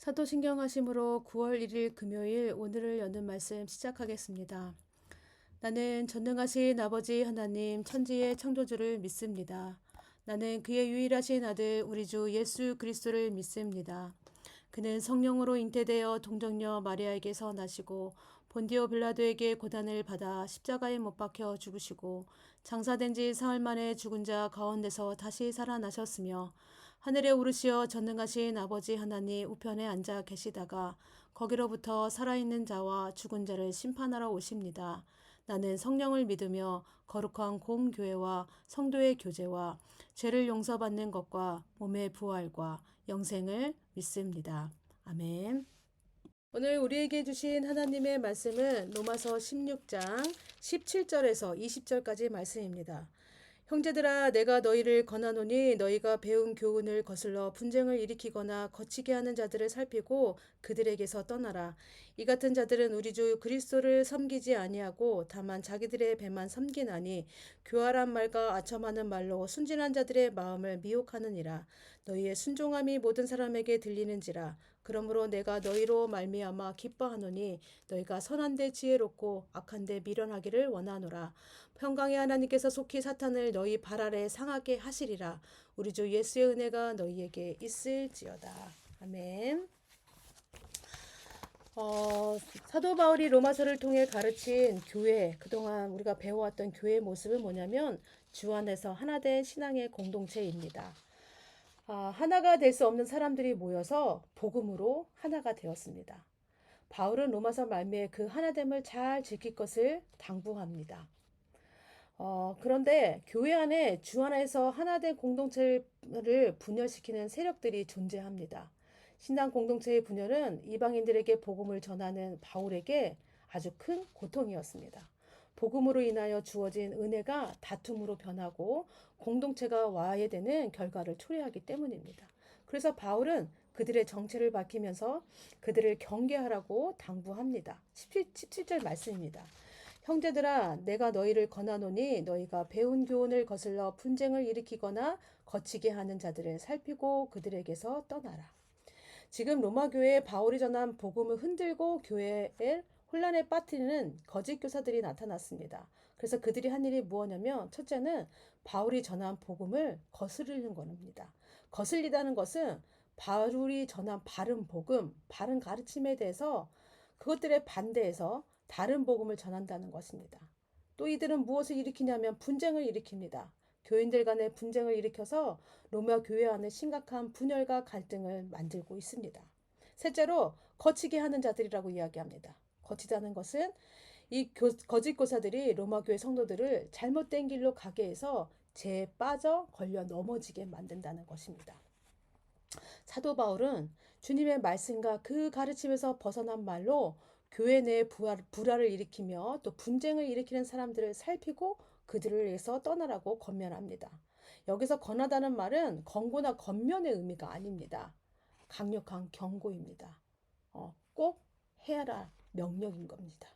사도신경하심으로 9월 1일 금요일 오늘을 여는 말씀 시작하겠습니다. 나는 전능하신 아버지 하나님 천지의 창조주를 믿습니다. 나는 그의 유일하신 아들 우리 주 예수 그리스도를 믿습니다. 그는 성령으로 잉태되어 동정녀 마리아에게서 나시고 본디오 빌라도에게 고난을 받아 십자가에 못 박혀 죽으시고 장사된 지 사흘 만에 죽은 자 가운데서 다시 살아나셨으며 하늘에 오르시어 전능하신 아버지 하나님 우편에 앉아 계시다가 거기로부터 살아있는 자와 죽은 자를 심판하러 오십니다. 나는 성령을 믿으며 거룩한 공교회와 성도의 교제와 죄를 용서받는 것과 몸의 부활과 영생을 믿습니다. 아멘. 오늘 우리에게 주신 하나님의 말씀은 로마서 16장 17절에서 20절까지 말씀입니다. 형제들아 내가 너희를 권하노니 너희가 배운 교훈을 거슬러 분쟁을 일으키거나 거치게 하는 자들을 살피고 그들에게서 떠나라. 이 같은 자들은 우리 주 그리스도를 섬기지 아니하고 다만 자기들의 배만 섬기나니 교활한 말과 아첨하는 말로 순진한 자들의 마음을 미혹하느니라. 너희의 순종함이 모든 사람에게 들리는지라. 그러므로 내가 너희로 말미암아 기뻐하노니 너희가 선한데 지혜롭고 악한데 미련하기를 원하노라. 평강의 하나님께서 속히 사탄을 너희 발 아래 상하게 하시리라. 우리 주 예수의 은혜가 너희에게 있을지어다. 아멘. 사도 바울이 로마서를 통해 가르친 교회, 그동안 우리가 배워왔던 교회의 모습은 뭐냐면 주 안에서 하나된 신앙의 공동체입니다. 하나가 될 수 없는 사람들이 모여서 복음으로 하나가 되었습니다. 바울은 로마서 말미에 그 하나됨을 잘 지킬 것을 당부합니다. 그런데 교회 안에 주 안에서 하나된 공동체를 분열시키는 세력들이 존재합니다. 신앙 공동체의 분열은 이방인들에게 복음을 전하는 바울에게 아주 큰 고통이었습니다. 복음으로 인하여 주어진 은혜가 다툼으로 변하고 공동체가 와해되는 결과를 초래하기 때문입니다. 그래서 바울은 그들의 정체를 밝히면서 그들을 경계하라고 당부합니다. 17절 말씀입니다. 형제들아 내가 너희를 권하노니 너희가 배운 교훈을 거슬러 분쟁을 일으키거나 거치게 하는 자들을 살피고 그들에게서 떠나라. 지금 로마 교회에 바울이 전한 복음을 흔들고 교회에 혼란에 빠뜨리는 거짓 교사들이 나타났습니다. 그래서 그들이 한 일이 무엇이냐면 첫째는 바울이 전한 복음을 거스르는 겁니다. 거슬리다는 것은 바울이 전한 바른 복음, 바른 가르침에 대해서 그것들에 반대해서 다른 복음을 전한다는 것입니다. 또 이들은 무엇을 일으키냐면 분쟁을 일으킵니다. 교인들 간의 분쟁을 일으켜서 로마 교회 안에 심각한 분열과 갈등을 만들고 있습니다. 셋째로 거치게 하는 자들이라고 이야기합니다. 거치다는 것은 이 거짓 교사들이 로마 교회 성도들을 잘못된 길로 가게 해서 죄에 빠져 걸려 넘어지게 만든다는 것입니다. 사도 바울은 주님의 말씀과 그 가르침에서 벗어난 말로 교회 내에 불화를 일으키며 또 분쟁을 일으키는 사람들을 살피고 그들을 위해서 떠나라고 권면합니다. 여기서 권하다는 말은 권고나 권면의 의미가 아닙니다. 강력한 경고입니다. 꼭 해야라 명령인 겁니다.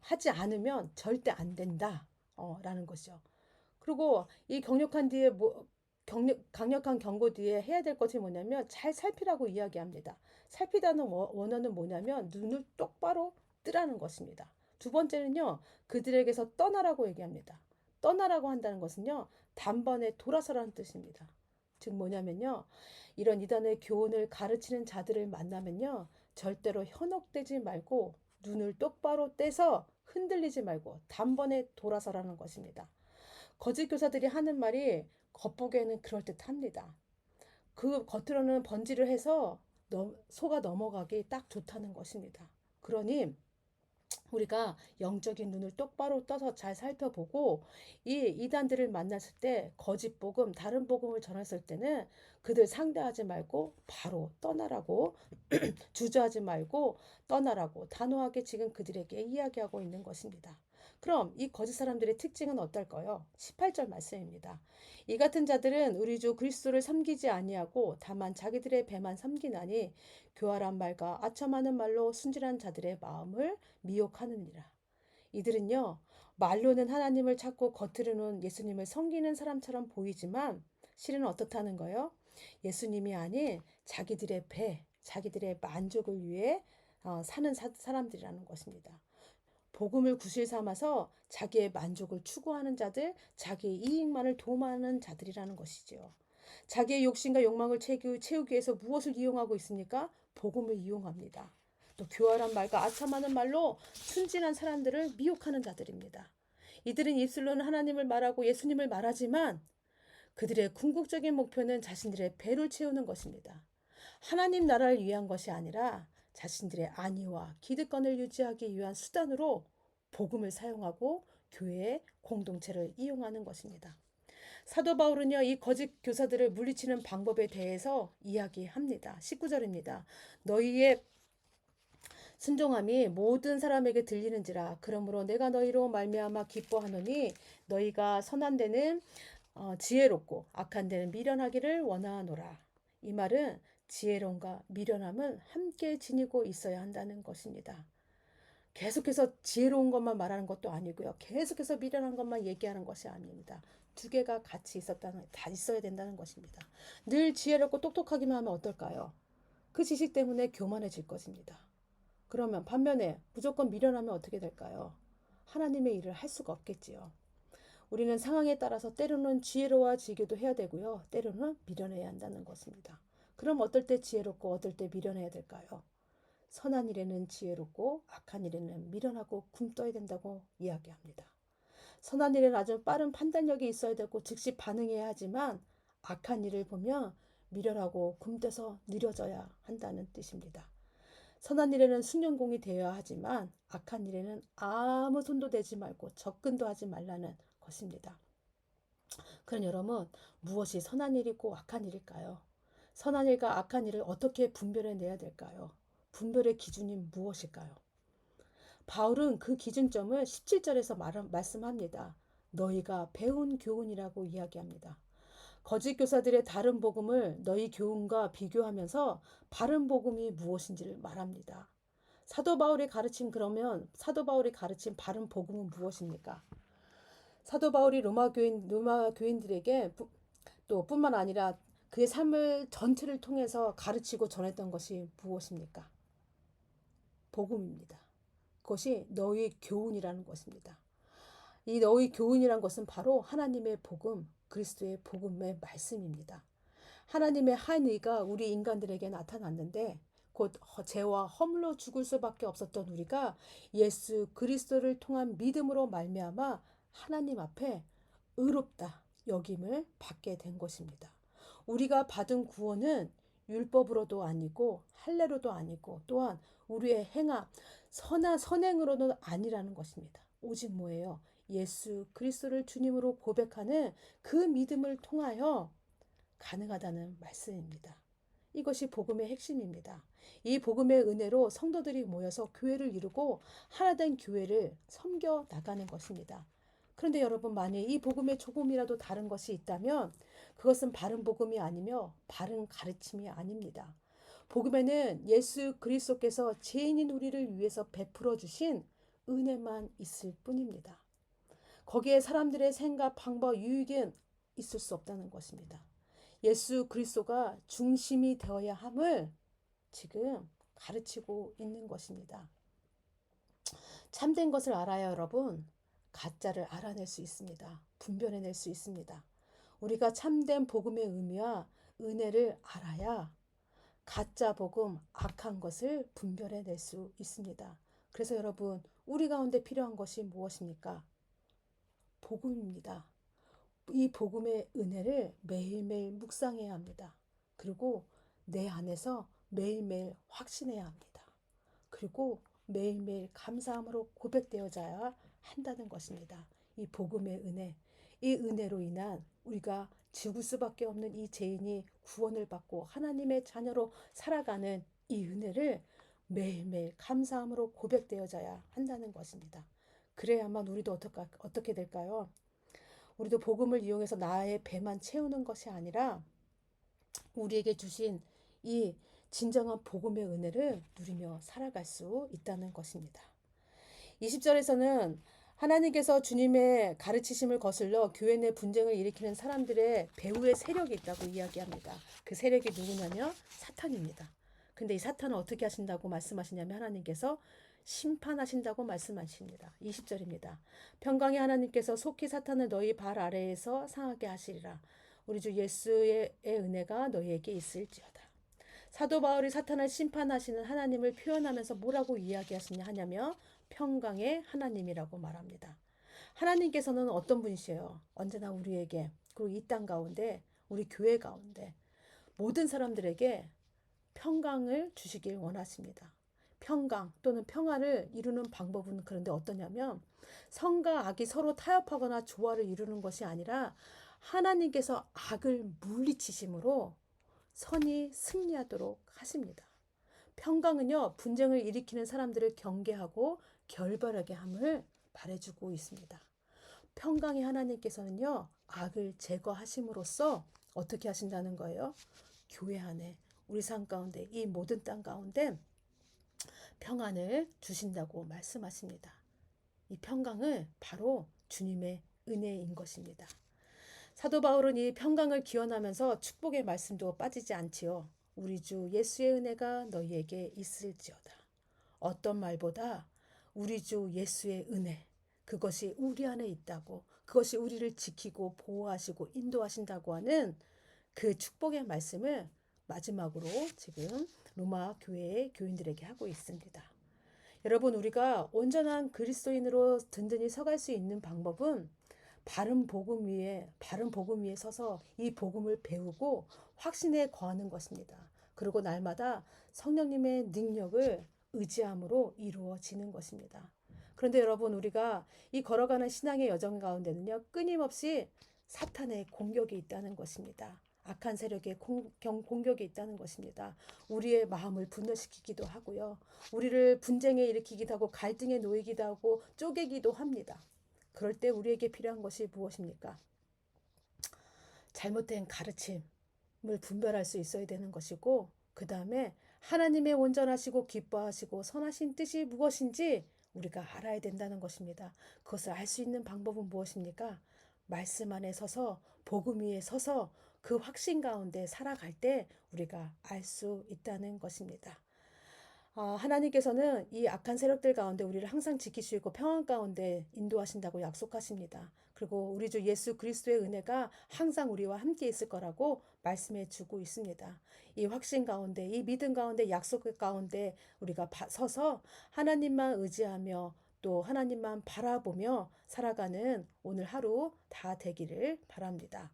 하지 않으면 절대 안 된다. 라는 것이죠. 그리고 이 강력한 경고 뒤에 해야 될 것이 뭐냐면 잘 살피라고 이야기합니다. 살피다는 원어는 뭐냐면 눈을 똑바로 뜨라는 것입니다. 두 번째는요, 그들에게서 떠나라고 얘기합니다. 떠나라고 한다는 것은요, 단번에 돌아서라는 뜻입니다. 즉 뭐냐면요, 이런 이단의 교훈을 가르치는 자들을 만나면요, 절대로 현혹되지 말고 눈을 똑바로 떼서 흔들리지 말고 단번에 돌아서라는 것입니다. 거짓 교사들이 하는 말이 겉보기에는 그럴듯합니다. 그 겉으로는 번지를 해서 속아 넘어가기 딱 좋다는 것입니다. 그러니 우리가 영적인 눈을 똑바로 떠서 잘 살펴보고 이 이단들을 만났을 때 거짓 복음, 다른 복음을 전했을 때는 그들 상대하지 말고 바로 떠나라고 주저하지 말고 떠나라고 단호하게 지금 그들에게 이야기하고 있는 것입니다. 그럼 이 거짓 사람들의 특징은 어떨까요? 18절 말씀입니다. 이 같은 자들은 우리 주 그리스도를 섬기지 아니하고 다만 자기들의 배만 섬기나니 교활한 말과 아첨하는 말로 순진한 자들의 마음을 미혹하느니라. 이들은요, 말로는 하나님을 찾고 겉으로는 예수님을 섬기는 사람처럼 보이지만 실은 어떻다는 거예요? 예수님이 아닌 자기들의 배, 자기들의 만족을 위해 사는 사람들이라는 것입니다. 복음을 구실 삼아서 자기의 만족을 추구하는 자들, 자기의 이익만을 도모하는 자들이라는 것이지요. 자기의 욕심과 욕망을 채우기 위해서 무엇을 이용하고 있습니까? 복음을 이용합니다. 또 교활한 말과 아첨하는 말로 순진한 사람들을 미혹하는 자들입니다. 이들은 입술로는 하나님을 말하고 예수님을 말하지만 그들의 궁극적인 목표는 자신들의 배를 채우는 것입니다. 하나님 나라를 위한 것이 아니라 자신들의 안위와 기득권을 유지하기 위한 수단으로 복음을 사용하고 교회의 공동체를 이용하는 것입니다. 사도 바울은요, 이 거짓 교사들을 물리치는 방법에 대해서 이야기합니다. 19절입니다. 너희의 순종함이 모든 사람에게 들리는지라. 그러므로 내가 너희로 말미암아 기뻐하노니 너희가 선한 데는 지혜롭고 악한 데는 미련하기를 원하노라. 이 말은 지혜로움과 미련함은 함께 지니고 있어야 한다는 것입니다. 계속해서 지혜로운 것만 말하는 것도 아니고요. 계속해서 미련한 것만 얘기하는 것이 아닙니다. 두 개가 같이 다 있어야 된다는 것입니다. 늘 지혜롭고 똑똑하기만 하면 어떨까요? 그 지식 때문에 교만해질 것입니다. 그러면 반면에 무조건 미련하면 어떻게 될까요? 하나님의 일을 할 수가 없겠지요. 우리는 상황에 따라서 때로는 지혜로워지기도 해야 되고요. 때로는 미련해야 한다는 것입니다. 그럼 어떨 때 지혜롭고 어떨 때 미련해야 될까요? 선한 일에는 지혜롭고 악한 일에는 미련하고 굼떠야 된다고 이야기합니다. 선한 일에는 아주 빠른 판단력이 있어야 되고 즉시 반응해야 하지만 악한 일을 보면 미련하고 굼떠서 느려져야 한다는 뜻입니다. 선한 일에는 순종공이 되어야 하지만 악한 일에는 아무 손도 대지 말고 접근도 하지 말라는 것입니다. 그럼 여러분, 무엇이 선한 일이고 악한 일일까요? 선한 일과 악한 일을 어떻게 분별해내야 될까요? 분별의 기준이 무엇일까요? 바울은 그 기준점을 17절에서 말씀합니다. 너희가 배운 교훈이라고 이야기합니다. 거짓 교사들의 다른 복음을 너희 교훈과 비교하면서 바른 복음이 무엇인지를 말합니다. 사도 바울이 가르친 바른 복음은 무엇입니까? 사도 바울이 로마 교인들에게 또 뿐만 아니라 그의 삶을 전체를 통해서 가르치고 전했던 것이 무엇입니까? 복음입니다. 그것이 너희 교훈이라는 것입니다. 이 너희 교훈이란 것은 바로 하나님의 복음, 그리스도의 복음의 말씀입니다. 하나님의 한의가 우리 인간들에게 나타났는데 곧 죄와 허물로 죽을 수밖에 없었던 우리가 예수 그리스도를 통한 믿음으로 말미암아 하나님 앞에 의롭다 여김을 받게 된 것입니다. 우리가 받은 구원은 율법으로도 아니고 할례로도 아니고 또한 우리의 선행으로는 아니라는 것입니다. 오직 뭐예요? 예수 그리스도를 주님으로 고백하는 그 믿음을 통하여 가능하다는 말씀입니다. 이것이 복음의 핵심입니다. 이 복음의 은혜로 성도들이 모여서 교회를 이루고 하나된 교회를 섬겨 나가는 것입니다. 그런데 여러분, 만약 이 복음에 조금이라도 다른 것이 있다면 그것은 바른 복음이 아니며 바른 가르침이 아닙니다. 복음에는 예수 그리스도께서 죄인인 우리를 위해서 베풀어 주신 은혜만 있을 뿐입니다. 거기에 사람들의 생각, 방법, 유익은 있을 수 없다는 것입니다. 예수 그리스도가 중심이 되어야 함을 지금 가르치고 있는 것입니다. 참된 것을 알아야 여러분, 가짜를 알아낼 수 있습니다. 분별해낼 수 있습니다. 우리가 참된 복음의 의미와 은혜를 알아야 가짜 복음, 악한 것을 분별해낼 수 있습니다. 그래서 여러분, 우리 가운데 필요한 것이 무엇입니까? 복음입니다. 이 복음의 은혜를 매일매일 묵상해야 합니다. 그리고 내 안에서 매일매일 확신해야 합니다. 그리고 매일매일 감사함으로 고백되어져야 한다는 것입니다. 이 복음의 은혜, 이 은혜로 인한 우리가 죽을 수밖에 없는 이 죄인이 구원을 받고 하나님의 자녀로 살아가는 이 은혜를 매일매일 감사함으로 고백되어져야 한다는 것입니다. 그래야만 우리도 어떻게 될까요? 우리도 복음을 이용해서 나의 배만 채우는 것이 아니라 우리에게 주신 이 진정한 복음의 은혜를 누리며 살아갈 수 있다는 것입니다. 20절에서는 하나님께서 주님의 가르치심을 거슬러 교회 내 분쟁을 일으키는 사람들의 배후의 세력이 있다고 이야기합니다. 그 세력이 누구냐면 사탄입니다. 근데 이 사탄은 어떻게 하신다고 말씀하시냐면 하나님께서 심판하신다고 말씀하십니다. 20절입니다. 평강의 하나님께서 속히 사탄을 너희 발 아래에서 상하게 하시리라. 우리 주 예수의 은혜가 너희에게 있을지어다. 사도 바울이 사탄을 심판하시는 하나님을 표현하면서 뭐라고 이야기하시냐 하냐면 평강의 하나님이라고 말합니다. 하나님께서는 어떤 분이세요? 언제나 우리에게, 그리고 이 땅 가운데, 우리 교회 가운데 모든 사람들에게 평강을 주시길 원하십니다. 평강 또는 평화를 이루는 방법은 그런데 어떠냐면 선과 악이 서로 타협하거나 조화를 이루는 것이 아니라 하나님께서 악을 물리치심으로 선이 승리하도록 하십니다. 평강은요, 분쟁을 일으키는 사람들을 경계하고 결별하게 함을 말해주고 있습니다. 평강의 하나님께서는요, 악을 제거하심으로써 어떻게 하신다는 거예요? 교회 안에, 우리 삶 가운데, 이 모든 땅 가운데 평안을 주신다고 말씀하십니다. 이 평강은 바로 주님의 은혜인 것입니다. 사도 바울은 이 평강을 기원하면서 축복의 말씀도 빠지지 않지요. 우리 주 예수의 은혜가 너희에게 있을지어다. 어떤 말보다 우리 주 예수의 은혜, 그것이 우리 안에 있다고, 그것이 우리를 지키고 보호하시고 인도하신다고 하는 그 축복의 말씀을 마지막으로 지금 로마 교회의 교인들에게 하고 있습니다. 여러분, 우리가 온전한 그리스도인으로 든든히 서갈 수 있는 방법은 바른 복음 위에 서서 이 복음을 배우고 확신에 거하는 것입니다. 그리고 날마다 성령님의 능력을 의지함으로 이루어지는 것입니다. 그런데 여러분, 우리가 이 걸어가는 신앙의 여정 가운데는요, 끊임없이 사탄의 공격이 있다는 것입니다. 악한 세력의 공격이 있다는 것입니다. 우리의 마음을 분열시키기도 하고요. 우리를 분쟁에 일으키기도 하고 갈등에 놓이기도 하고 쪼개기도 합니다. 그럴 때 우리에게 필요한 것이 무엇입니까? 잘못된 가르침을 분별할 수 있어야 되는 것이고, 그 다음에 하나님의 온전하시고 기뻐하시고 선하신 뜻이 무엇인지 우리가 알아야 된다는 것입니다. 그것을 알 수 있는 방법은 무엇입니까? 말씀 안에 서서, 복음 위에 서서 그 확신 가운데 살아갈 때 우리가 알 수 있다는 것입니다. 하나님께서는 이 악한 세력들 가운데 우리를 항상 지키시고 평안 가운데 인도하신다고 약속하십니다. 그리고 우리 주 예수 그리스도의 은혜가 항상 우리와 함께 있을 거라고 말씀해 주고 있습니다. 이 확신 가운데, 이 믿음 가운데, 약속 가운데 우리가 서서 하나님만 의지하며 또 하나님만 바라보며 살아가는 오늘 하루 다 되기를 바랍니다.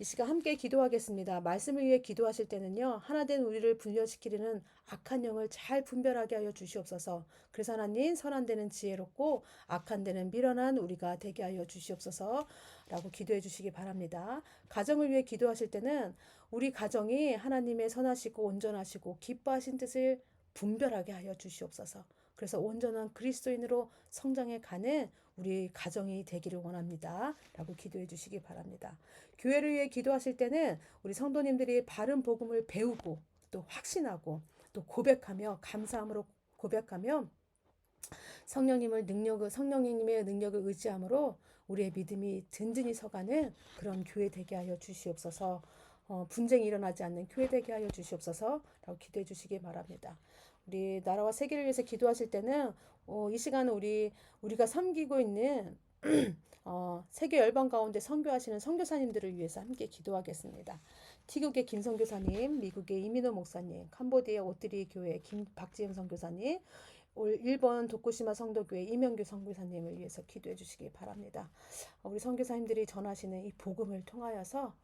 이 시간 함께 기도하겠습니다. 말씀을 위해 기도하실 때는요, 하나된 우리를 분별시키려는 악한 영을 잘 분별하게 하여 주시옵소서. 그래서 하나님, 선한 데는 지혜롭고 악한 데는 미련한 우리가 되게 하여 주시옵소서 라고 기도해 주시기 바랍니다. 가정을 위해 기도하실 때는 우리 가정이 하나님의 선하시고 온전하시고 기뻐하신 뜻을 분별하게 하여 주시옵소서. 그래서 온전한 그리스도인으로 성장해 가는 우리 가정이 되기를 원합니다. 라고 기도해 주시기 바랍니다. 교회를 위해 기도하실 때는 우리 성도님들이 바른 복음을 배우고 또 확신하고 또 고백하며 감사함으로 고백하며 성령님의 능력을 의지함으로 우리의 믿음이 든든히 서가는 그런 교회 되게 하여 주시옵소서. 분쟁이 일어나지 않는 교회 되게 하여 주시옵소서 라고 기도해 주시기 바랍니다. 우리 나라와 세계를 위해서 기도하실 때는 이 시간은 우리가 섬기고 있는 세계 열방 가운데 선교하시는 선교사님들을 위해서 함께 기도하겠습니다. 티국의 김 선교사님, 미국의 이민호 목사님, 캄보디아 오트리 교회 박지영 선교사님, 일본 도쿠시마 성도교회 이명규 선교사님을 위해서 기도해 주시기 바랍니다. 우리 선교사님들이 전하시는 이 복음을 통하여서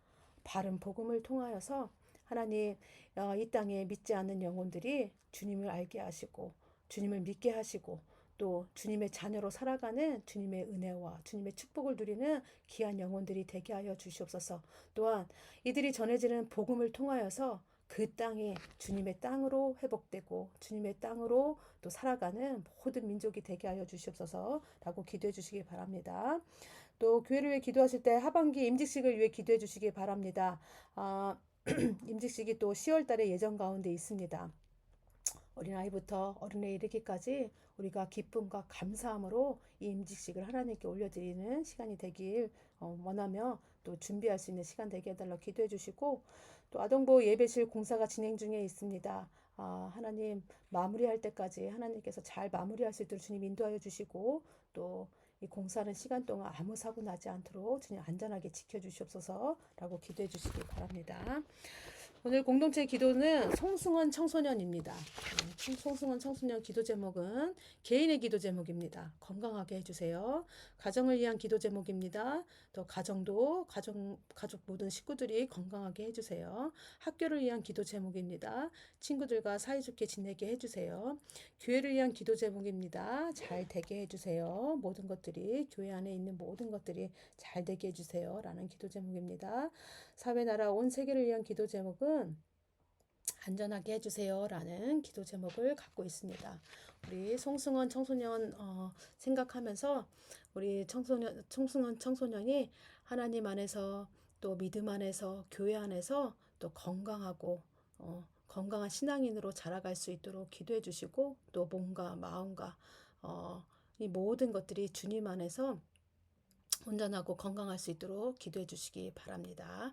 바른 복음을 통하여서 하나님 이 땅에 믿지 않는 영혼들이 주님을 알게 하시고 주님을 믿게 하시고 또 주님의 자녀로 살아가는 주님의 은혜와 주님의 축복을 누리는 귀한 영혼들이 되게 하여 주시옵소서. 또한 이들이 전해지는 복음을 통하여서 그 땅이 주님의 땅으로 회복되고 주님의 땅으로 또 살아가는 모든 민족이 되게 하여 주시옵소서 라고 기도해 주시기 바랍니다. 또 교회를 위해 기도하실 때 하반기 임직식을 위해 기도해 주시기 바랍니다. 임직식이 또 10월 달에 예정 가운데 있습니다. 어린아이부터 어른에 이르기까지 우리가 기쁨과 감사함으로 이 임직식을 하나님께 올려드리는 시간이 되길 원하며 또 준비할 수 있는 시간 되게 해달라고 기도해 주시고 또 아동보호 예배실 공사가 진행 중에 있습니다. 하나님 마무리할 때까지 하나님께서 잘 마무리할 수 있도록 주님 인도하여 주시고 또 이 공사하는 시간 동안 아무 사고 나지 않도록 주님 안전하게 지켜주시옵소서라고 기도해 주시기 바랍니다. 오늘 공동체 기도는 송승헌 청소년입니다. 송승헌 청소년 기도 제목은 개인의 기도 제목입니다. 건강하게 해주세요. 가정을 위한 기도 제목입니다. 또 가족 모든 식구들이 건강하게 해주세요. 학교를 위한 기도 제목입니다. 친구들과 사이좋게 지내게 해주세요. 교회를 위한 기도 제목입니다. 잘 되게 해주세요. 모든 것들이 교회 안에 있는 모든 것들이 잘 되게 해주세요. 라는 기도 제목입니다. 사회 나라 온 세계를 위한 기도 제목은 안전하게 해주세요 라는 기도 제목을 갖고 있습니다. 우리 송승헌 청소년 생각하면서 우리 송승헌 청소년이 하나님 안에서 또 믿음 안에서 교회 안에서 또 건강하고 건강한 신앙인으로 자라갈 수 있도록 기도해 주시고 또 몸과 마음과 이 모든 것들이 주님 안에서 온전하고 건강할 수 있도록 기도해 주시기 바랍니다.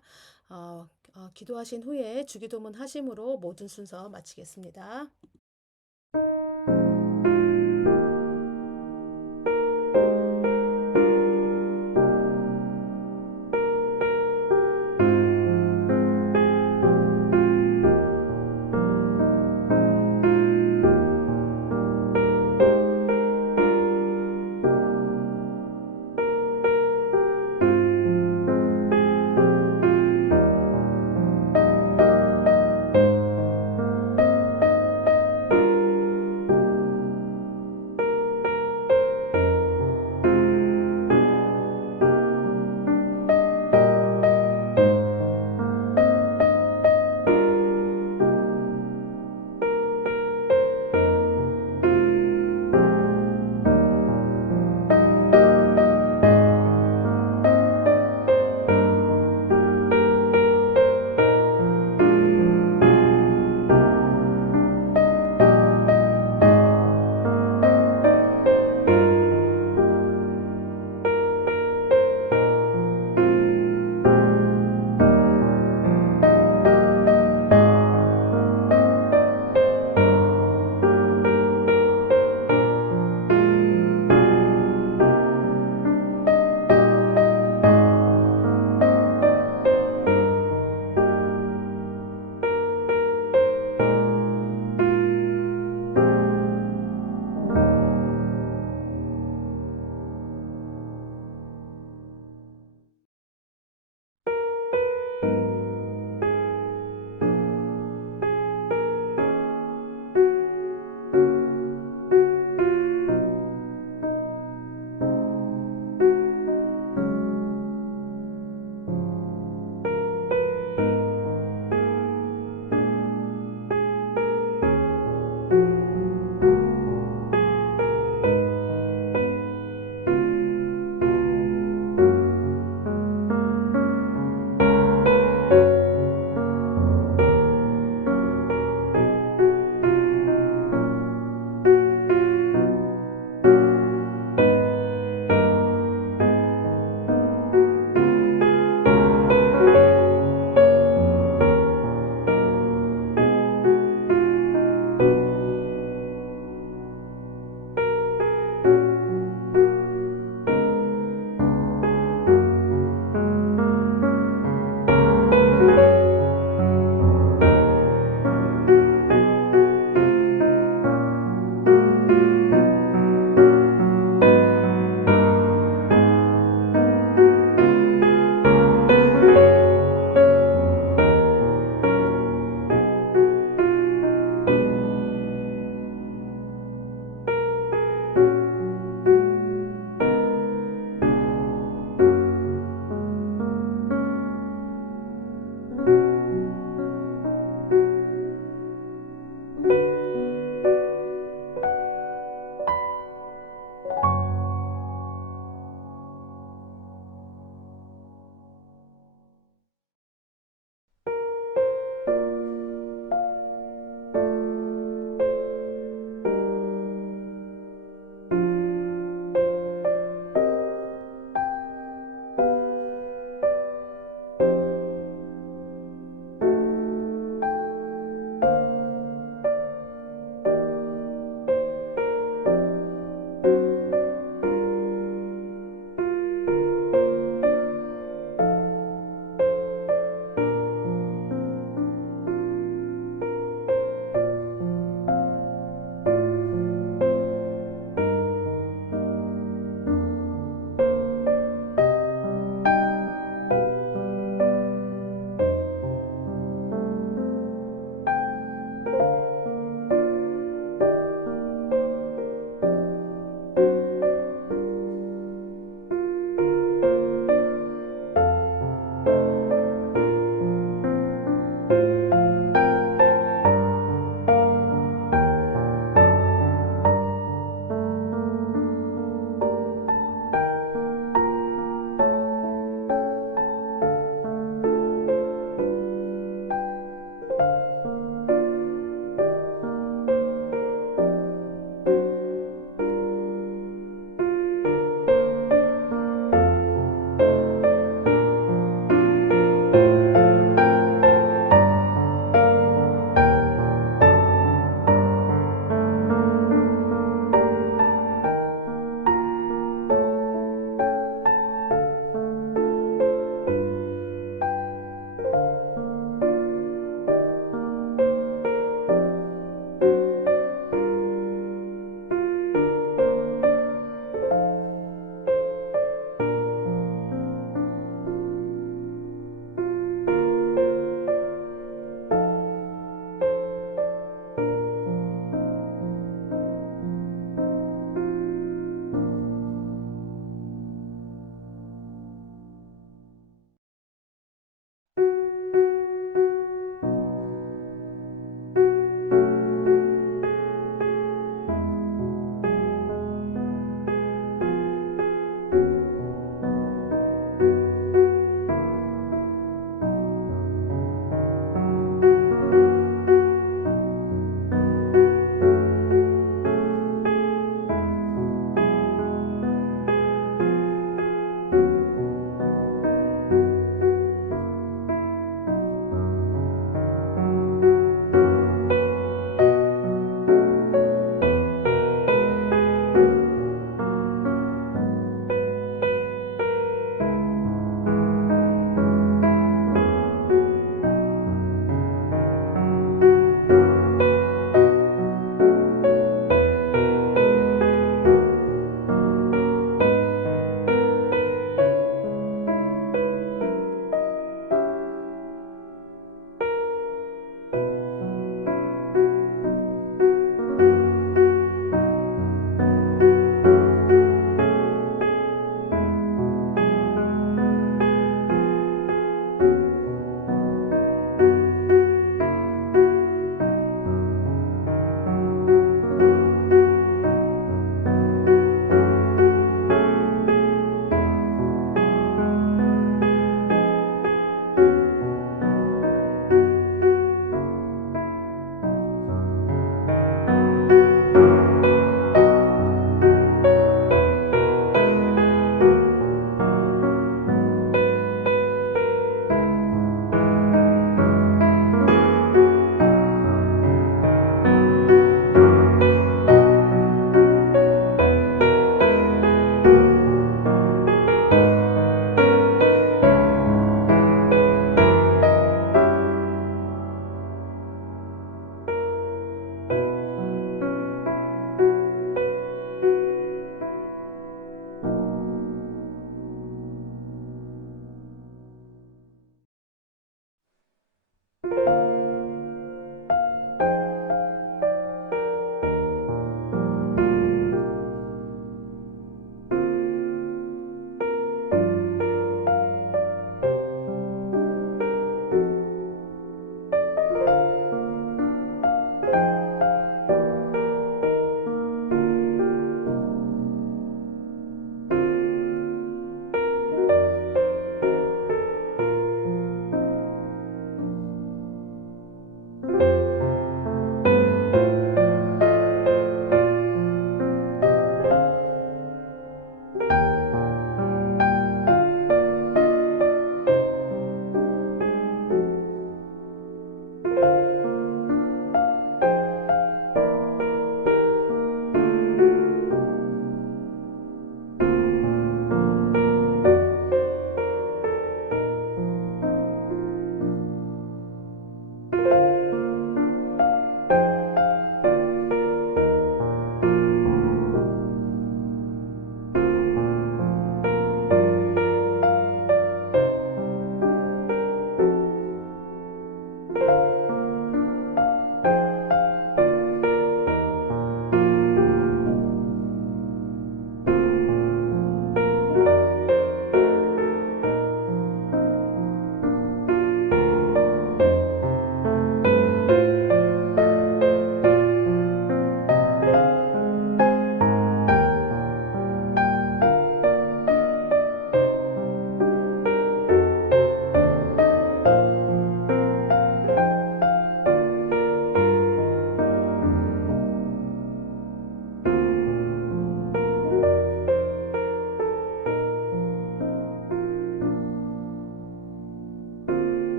기도하신 후에 주기도문 하심으로 모든 순서 마치겠습니다.